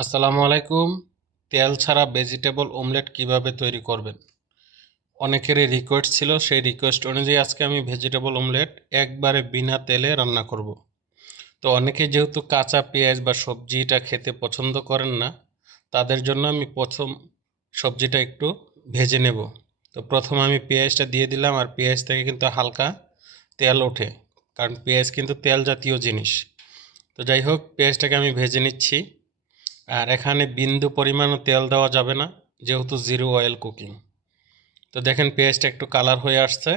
আসসালামু আলাইকুম। তেল ছাড়া ভেজিটেবল অমলেট কীভাবে তৈরি করবেন? অনেকেরই রিকোয়েস্ট ছিল, সেই রিকোয়েস্ট অনুযায়ী আজকে আমি ভেজিটেবল অমলেট একবারে বিনা তেলে রান্না করব। তো অনেকে যেহেতু কাঁচা পেঁয়াজ বা সবজিটা খেতে পছন্দ করেন না, তাদের জন্য আমি প্রথম সবজিটা একটু ভেজে নেব। তো প্রথম আমি পেঁয়াজটা দিয়ে দিলাম আর পেঁয়াজ থেকে কিন্তু হালকা তেল ওঠে, কারণ পেঁয়াজ কিন্তু তেল জাতীয় জিনিস। তো যাই হোক, পেঁয়াজটাকে আমি ভেজে নিচ্ছি। আর এখানে বিন্দু পরিমাণও তেল দেওয়া যাবে না, যেহেতু জিরো অয়েল কুকিং তো দেখেন পেঁয়াজটা একটু কালার হয়ে আসছে।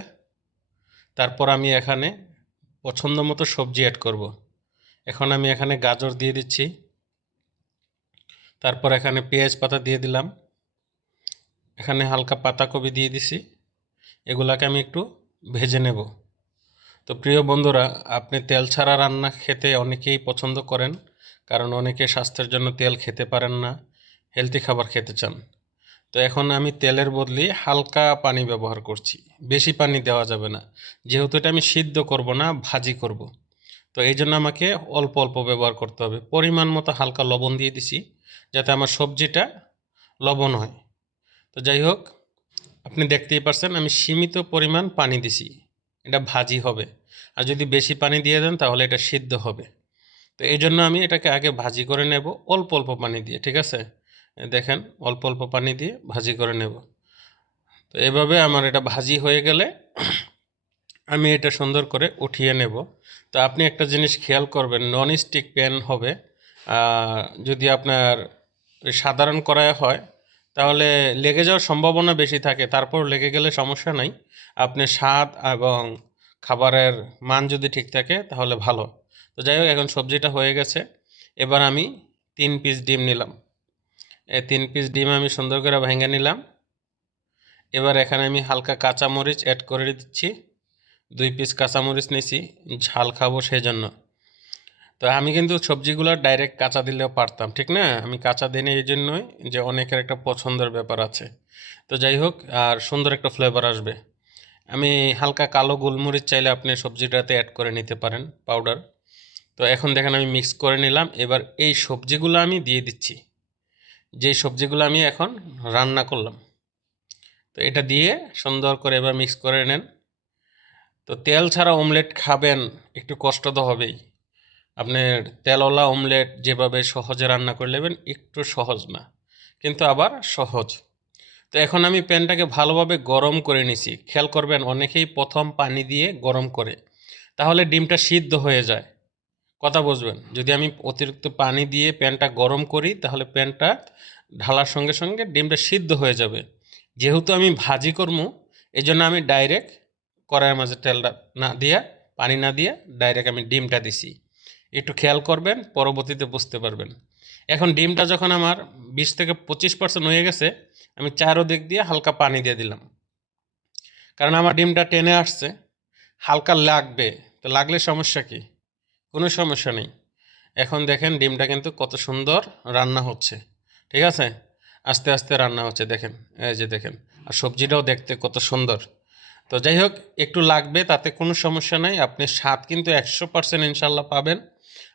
তারপর আমি এখানে পছন্দ মতো সবজি অ্যাড করব। এখন আমি এখানে গাজর দিয়ে দিচ্ছি। তারপর এখানে পেঁয়াজ পাতা দিয়ে দিলাম। এখানে হালকা পাতাকপি দিয়ে দিছি। এগুলাকে আমি একটু ভেজে নেব। তো প্রিয় বন্ধুরা, আপনি তেল ছাড়া রান্না খেতে অনেকেই পছন্দ করেন। কারণ অনেকে স্বাস্থ্যের জন্য তেল খেতে পারেন না হেলদি খাবার খেতে চান। তো এখন আমি তেলের বদলে হালকা পানি ব্যবহার করছি, বেশি পানি দেওয়া যাবে না। যেহেতু এটা আমি সিদ্ধ করব না, ভাজি করব। তো এই জন্য আমাকে অল্প অল্প ব্যবহার করতে হবে। পরিমাণ মতো হালকা লবণ দিয়ে দিছি, যাতে আমার সবজিটা লবণ হয়। তো যাই হোক, আপনি দেখতেই পারছেন আমি সীমিত পরিমাণ পানি দিছি। এটা ভাজি হবে। আর যদি বেশি পানি দিয়ে দেন তাহলে এটা সিদ্ধ হবে। তো এই জন্য আমি এটাকে আগে ভাজি করে নেব, অল্প অল্প পানি দিয়ে, ঠিক আছে? দেখেন, অল্প অল্প পানি দিয়ে ভাজি করে নেব। তো এভাবে আমার এটা ভাজি হয়ে গেলে আমি এটা সুন্দর করে উঠিয়ে নেব। তো আপনি একটা জিনিস খেয়াল করবেন নন স্টিক প্যান হবে যদি আপনার সাধারণ কড়াই হয়, তাহলে লেগে যাওয়ার সম্ভাবনা বেশি থাকে, তারপর লেগে গেলে সমস্যা নাই। আপনি স্বাদ এবং খাবারের মান যদি ঠিক থাকে, তাহলে ভালো। তো যাই হোক, এখন সবজিটা হয়ে গেছে। এবার আমি তিন পিস ডিম নিলাম। এই তিন পিস ডিম আমি সুন্দর করে ভেঙে নিলাম। এবার এখানে আমি হালকা কাঁচামরিচ অ্যাড করে দিচ্ছি। দুই পিস কাঁচামরিচ নিছি ঝাল খাব সেই জন্য তো আমি কিন্তু সবজিগুলো ডাইরেক্ট কাঁচা দিলেও পারতাম, ঠিক না? আমি কাঁচা দিনে এই জন্যই যে অনেকের একটা পছন্দের ব্যাপার আছে। তো যাই হোক, আর সুন্দর একটা ফ্লেভার আসবে। আমি হালকা কালো গোলমরিচ চাইলে আপনি সবজিটাতে অ্যাড করে নিতে পারেন পাউডার তো এখন দেখেন আমি মিক্স করে নিলাম, এবার এই সবজিগুলো আমি দিয়ে দিচ্ছি। যেই সবজিগুলো আমি এখন রান্না করলাম। তো এটা দিয়ে সুন্দর করে এবার মিক্স করে নেন। তো তেল ছাড়া অমলেট খাবেন একটু কষ্ট তো হবেই। আপনার তেলওয়ালা অমলেট যেভাবে সহজে রান্না করে নেবেন, একটু সহজ না। কিন্তু আবার সহজ। তো এখন আমি প্যানটাকে ভালোভাবে গরম করে নিছি। খেয়াল করবেন অনেকেই প্রথম পানি দিয়ে গরম করে। তাহলে ডিমটা সিদ্ধ হয়ে যায়। কথা বুঝবেন? যদি আমি অতিরিক্ত পানি দিয়ে প্যানটা গরম করি, তাহলে প্যানটা ঢালার সঙ্গে সঙ্গে ডিমটা সিদ্ধ হয়ে যাবে। যেহেতু আমি ভাজি করব এই জন্য আমি ডাইরেক্ট কড়াইয়ের মাঝে তেলটা না দিয়া, পানি না দিয়ে ডাইরেক্ট আমি ডিমটা দিছি। একটু খেয়াল করবেন, পরবর্তীতে বুঝতে পারবেন। এখন ডিমটা যখন আমার বিশ থেকে পঁচিশ পার্সেন্ট হয়ে গেছে, আমি চারো দিক দিয়ে হালকা পানি দিয়ে দিলাম। কারণ আমার ডিমটা টেনে আসছে, হালকা লাগবে। তো লাগলে সমস্যা কী? কোনো সমস্যা নেই। এখন দেখেন ডিমটা কিন্তু কত সুন্দর রান্না হচ্ছে। ঠিক আছে? আস্তে আস্তে রান্না হচ্ছে, দেখেন। এই যে দেখেন, আর সবজিটাও দেখতে কত সুন্দর। তো যাই হোক, একটু লাগবে, তাতে কোনো সমস্যা নাই। আপনি স্বাদ কিন্তু একশো পার্সেন্ট ইনশাল্লাহ পাবেন।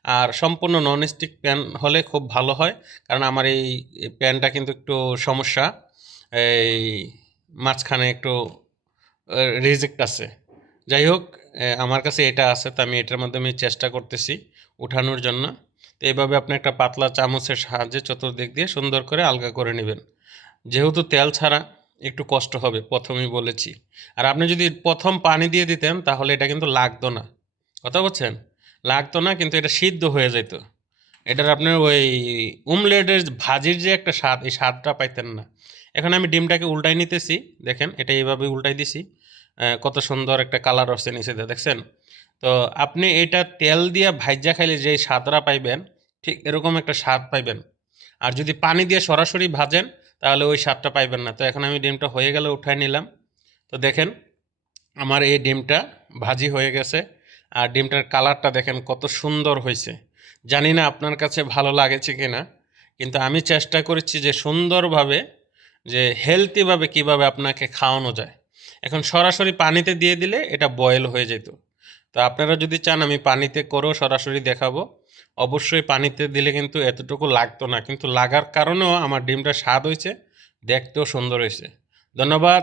আর সম্পূর্ণ ননস্টিক প্যান হলে খুব ভালো হয়, কারণ আমার এই প্যানটা কিন্তু একটু সমস্যা। এই মাঝখানে একটু রিজেক্ট আছে। যাই হোক আমার কাছে এটা আছে, তো আমি এটার মাধ্যমে চেষ্টা করতেছি উঠানোর জন্য। তো এইভাবে আপনি একটা পাতলা চামচের সাহায্যে চতুর্দিক দিয়ে সুন্দর করে আলগা করে নেবেন। যেহেতু তেল ছাড়া একটু কষ্ট হবে, প্রথমেই বলেছি। আর আপনি যদি প্রথম পানি দিয়ে দিতেন, তাহলে এটা কিন্তু লাগতো না। কথা বলছেন? লাগতো না, কিন্তু এটা সিদ্ধ হয়ে যেত। এটার আপনার ওই উমলেটের ভাজির যে একটা স্বাদ, এই স্বাদটা পাইতেন না। এখন আমি ডিমটাকে উল্টাই নিতেছি, দেখেন, এটা এইভাবে উল্টাই দিছি। কত সুন্দর একটা কালার আসছে নিচেতে দেখছেন? তো আপনি এটা তেল দিয়ে ভাইজা খাইলে যে স্বাদটা পাইবেন, ঠিক এরকম একটা স্বাদ পাইবেন। আর যদি পানি দিয়ে সরাসরি ভাজেন, তাহলে ওই স্বাদটা পাইবেন না। তো এখন আমি ডিমটা হয়ে গেলে উঠাই নিলাম। তো দেখেন, আমার এই ডিমটা ভাজি হয়ে গেছে। আর ডিমটার কালারটা দেখেন কত সুন্দর হয়েছে। জানি না আপনার কাছে ভালো লাগেছে কি না কিন্তু আমি চেষ্টা করেছি যে সুন্দরভাবে, যে হেলদিভাবে কীভাবে আপনাকে খাওয়ানো যায়। এখন সরাসরি পানিতে দিয়ে দিলে এটা বয়েল হয়ে যেত। তো আপনারা যদি চান আমি পানিতে করেও সরাসরি দেখাবো। অবশ্যই পানিতে দিলে কিন্তু এতটুকু লাগতো না, কিন্তু লাগার কারণেও আমার ডিমটা স্বাদ হয়েছে, দেখতেও সুন্দর হয়েছে। ধন্যবাদ।